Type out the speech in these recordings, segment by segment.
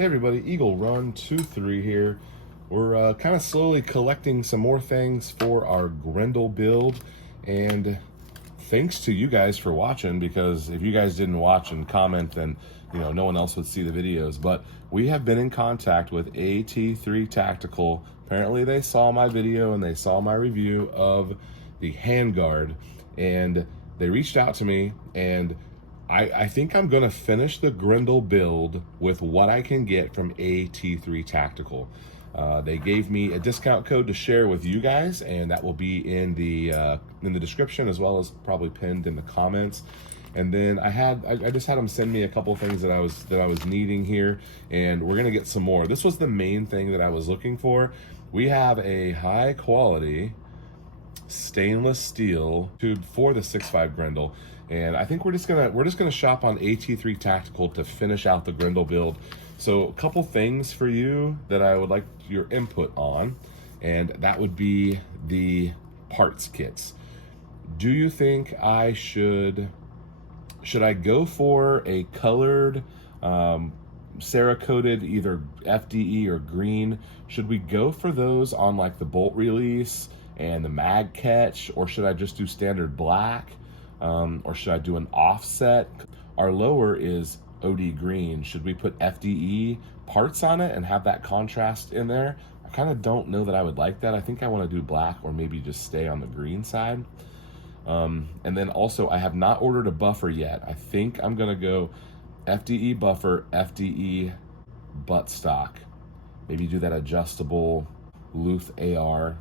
Hey everybody, Eagle Run 23 here. We're kind of slowly collecting some more things for our Grendel build, and thanks to you guys for watching, because if you guys didn't watch and comment, then no one else would see the videos. But we have been in contact with AT3 Tactical. Apparently they saw my video and they saw my review of the handguard, and they reached out to me, and I think I'm going to finish the Grendel build with what I can get from AT3 Tactical. They gave me a discount code to share with you guys, and that will be in the description, as well as probably pinned in the comments. And then I just had them send me a couple things that I was needing here, and we're gonna get some more. This was the main thing that I was looking for. We have a high quality stainless steel tube for the 6.5 Grendel, and I think we're just gonna shop on AT3 Tactical to finish out the Grendel build. So a couple things for you that I would like your input on, and that would be the parts kits. Do you think I should I go for a colored Cerakoted, either FDE or green? Should we go for those on like the bolt release and the mag catch, or should I just do standard black, or should I do an offset? Our lower is OD green. Should we put FDE parts on it and have that contrast in there? I kind of don't know that I would like that. I think I want to do black, or maybe just stay on the green side. And then also, I have not ordered a buffer yet. I think I'm gonna go FDE buffer, FDE buttstock, maybe do that adjustable Luth AR.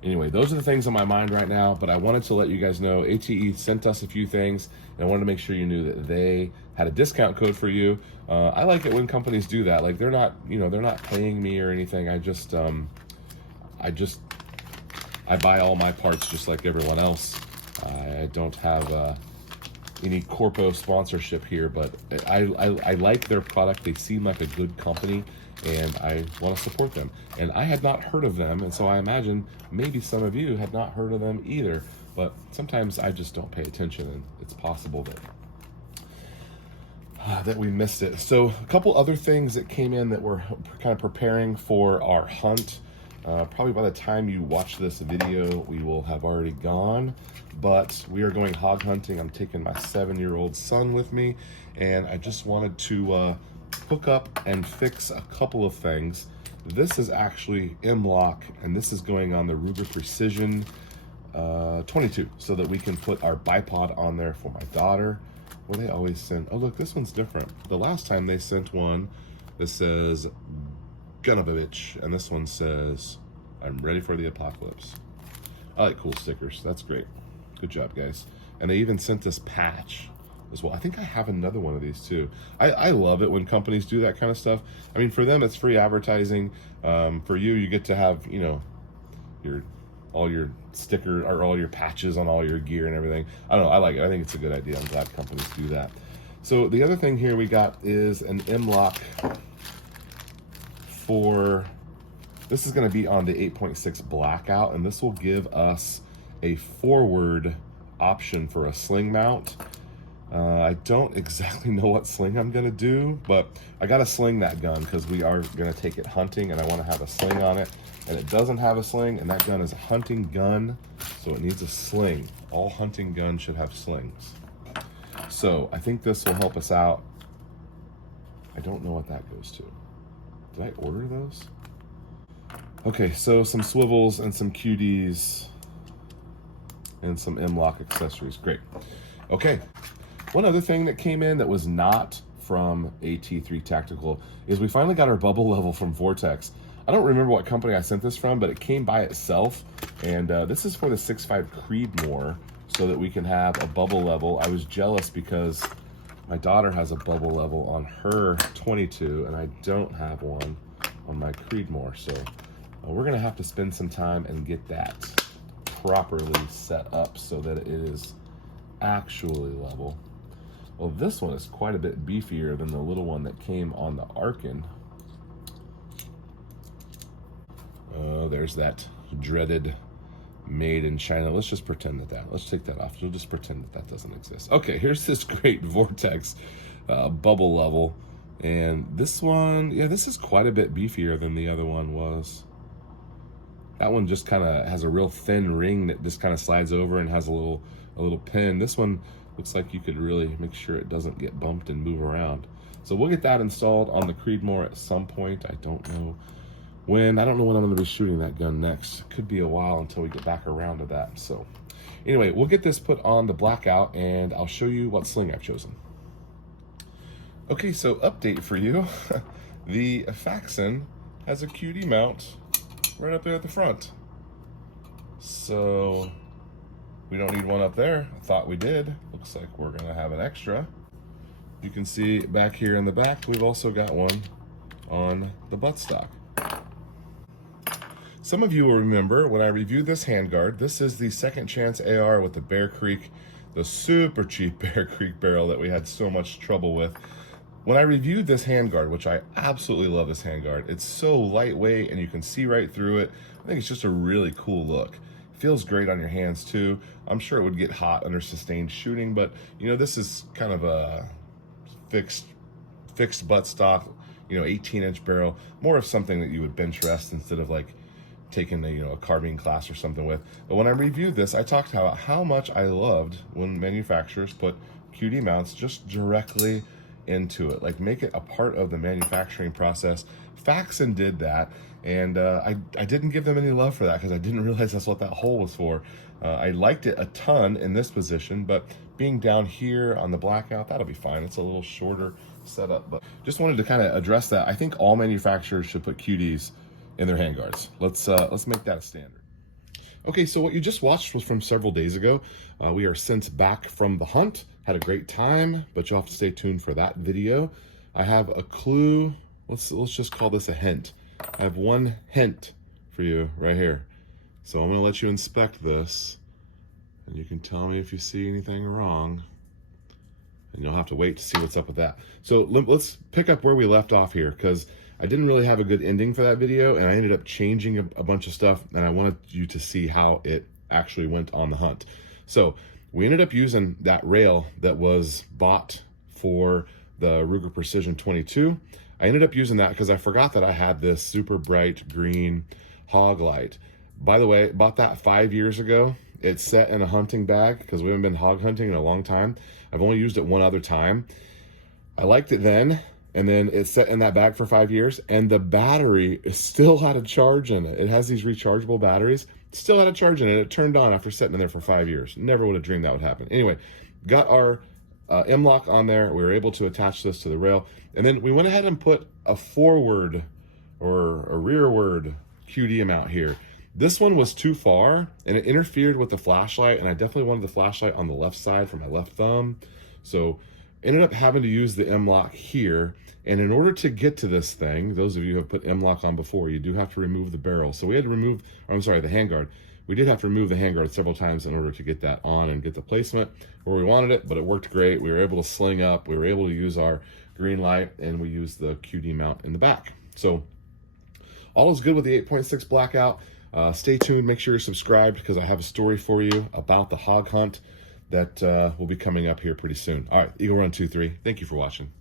Anyway, those are the things on my mind right now, but I wanted to let you guys know ATE sent us a few things, and I wanted to make sure you knew that they had a discount code for you. I like it when companies do that. Like, they're not paying me or anything. I buy all my parts just like everyone else. I don't have any corpo sponsorship here, but I like their product. They seem like a good company, and I want to support them. And I had not heard of them, and so I imagine maybe some of you had not heard of them either. But sometimes I just don't pay attention, and it's possible that we missed it. So a couple other things that came in that we're kind of preparing for our hunt. Probably by the time you watch this video, we will have already gone, but we are going hog hunting. I'm taking my 7-year-old son with me, and I just wanted to hook up and fix a couple of things. This is actually M-Lock, and this is going on the Ruger Precision 22, so that we can put our bipod on there for my daughter. Well, they always send, oh look, this one's different. The last time they sent one that says Gunovich, and this one says, I'm ready for the apocalypse. I like cool stickers. That's great. Good job, guys. And they even sent this patch as well. I think I have another one of these too. I love it when companies do that kind of stuff. I mean, for them, it's free advertising. For you, you get to have, all your sticker or all your patches on all your gear and everything. I don't know. I like it. I think it's a good idea. I'm glad companies do that. So the other thing here we got is an M-Lock for, this is going to be on the 8.6 Blackout, and this will give us a forward option for a sling mount. I don't exactly know what sling I'm going to do, but I got to sling that gun because we are going to take it hunting, and I want to have a sling on it. And it doesn't have a sling, and that gun is a hunting gun, so it needs a sling. All hunting guns should have slings. So I think this will help us out. I don't know what that goes to. Did I order those? Okay, so some swivels and some QDs and some M-Lock accessories. Great. Okay. One other thing that came in that was not from AT3 Tactical is we finally got our bubble level from Vortex. I don't remember what company I sent this from, but it came by itself. And this is for the 6.5 Creedmoor, so that we can have a bubble level. I was jealous because my daughter has a bubble level on her 22, and I don't have one on my Creedmoor. So we're gonna have to spend some time and get that properly set up so that it is actually level. Well, this one is quite a bit beefier than the little one that came on the Arkin. Oh, there's that dreaded made in China. Let's just pretend let's take that off. We'll just pretend that doesn't exist. Okay, here's this great Vortex bubble level. And this one, yeah, this is quite a bit beefier than the other one was. That one just kind of has a real thin ring that just kind of slides over and has a little pin. This one looks like you could really make sure it doesn't get bumped and move around. So we'll get that installed on the Creedmoor at some point. I don't know when. I don't know when I'm going to be shooting that gun next. It could be a while until we get back around to that. So anyway, we'll get this put on the Blackout and I'll show you what sling I've chosen. Okay, so update for you. The Faxon has a QD mount right up there at the front. So we don't need one up there. I thought we did. Looks like we're gonna have an extra. You can see back here in the back, we've also got one on the buttstock. Some of you will remember when I reviewed this handguard, this is the Second Chance AR with the Bear Creek, the super cheap Bear Creek barrel that we had so much trouble with. When I reviewed this handguard, which I absolutely love this handguard, it's so lightweight and you can see right through it. I think it's just a really cool look. It feels great on your hands too. I'm sure it would get hot under sustained shooting, but you know, this is kind of a fixed buttstock, you know, 18-inch barrel, more of something that you would bench rest instead of like taking a, you know, a carbine class or something with. But when I reviewed this, I talked about how much I loved when manufacturers put QD mounts just directly into it, like make it a part of the manufacturing process. Faxon did that, and I didn't give them any love for that because I didn't realize that's what that hole was for. I liked it a ton in this position, but being down here on the Blackout, that'll be fine. It's a little shorter setup, but just wanted to kind of address that. I think all manufacturers should put QDs in their handguards. Let's make that a standard. Okay, so what you just watched was from several days ago. We are since back from the hunt. Had a great time, but you'll have to stay tuned for that video. I have a clue. Let's just call this a hint. I have one hint for you right here. So I'm gonna let you inspect this, and you can tell me if you see anything wrong. And you'll have to wait to see what's up with that. So let's pick up where we left off here, because I didn't really have a good ending for that video, and I ended up changing a bunch of stuff, and I wanted you to see how it actually went on the hunt. So we ended up using that rail that was bought for the Ruger Precision 22. I ended up using that because I forgot that I had this super bright green hog light. By the way, bought that 5 years ago. It's set in a hunting bag because we haven't been hog hunting in a long time. I've only used it one other time. I liked it then, and then it's set in that bag for 5 years, and the battery still had a charge in it. It has these rechargeable batteries. Still had a charge in it. It turned on after sitting in there for 5 years. Never would have dreamed that would happen. Anyway, got our M-lock on there. We were able to attach this to the rail. And then we went ahead and put a forward or a rearward QD mount here. This one was too far and it interfered with the flashlight, and I definitely wanted the flashlight on the left side for my left thumb. So ended up having to use the M-lock here. And in order to get to this thing, those of you who have put M-lock on before, you do have to remove the barrel. So we had to remove, or I'm sorry, the handguard. We did have to remove the handguard several times in order to get that on and get the placement where we wanted it, but it worked great. We were able to sling up, we were able to use our green light, and we used the QD mount in the back. So all is good with the 8.6 Blackout. Stay tuned, make sure you're subscribed because I have a story for you about the hog hunt that will be coming up here pretty soon. All right, Eagle Run 23, thank you for watching.